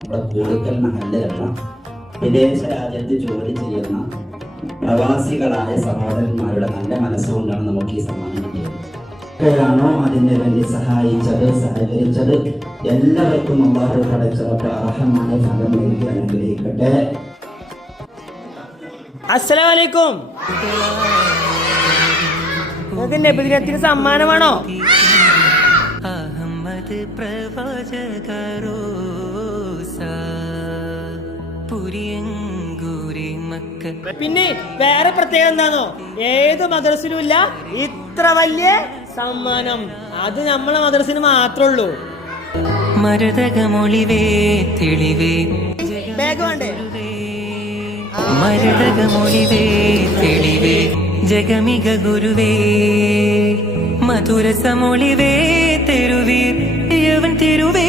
നമ്മുടെ കോളിക്കൽ മഹല്ലിലുള്ള വിദേശ രാജ്യത്ത് ജോലി ചെയ്യുന്ന പ്രവാസികളായ സഹോദരന്മാരുടെ നല്ല മനസ്സുകൊണ്ടാണ് നമുക്ക് ഈ സമ്മാനം കിട്ടിയത്. ആണോ അതിന് വേണ്ടി സഹായിച്ചത്, സഹകരിച്ചത് എല്ലാവർക്കും അല്ലാഹു പടച്ചവന്റെ അർഹമായ ഫലം നൽകി അനുഗ്രഹിക്കട്ടെ. അസ്സലാമു അലൈക്കും. നിങ്ങൾക്ക് നബിദിനത്തിന് സമ്മാനമാണോ? അഹമ്മദ് പ്രവാചകരോ പിന്നെ വേറെ പ്രത്യേകത എന്താണോ? ഏത് മദ്രസിലും ഇല്ല ഇത്ര വലിയ സമ്മാനം. അത് നമ്മളെ മദ്രസിന് മാത്രമുള്ളൂ. മരതകമൊളിവേ തെളിവേ ബാഗ് വേണ്ടേ? മരതകമൊളിവേ തെളിവേ ജഗമിക ഗുരുവേ മധുരസമൊളിവേ തെരുവീർ യവൻ തെരുവേ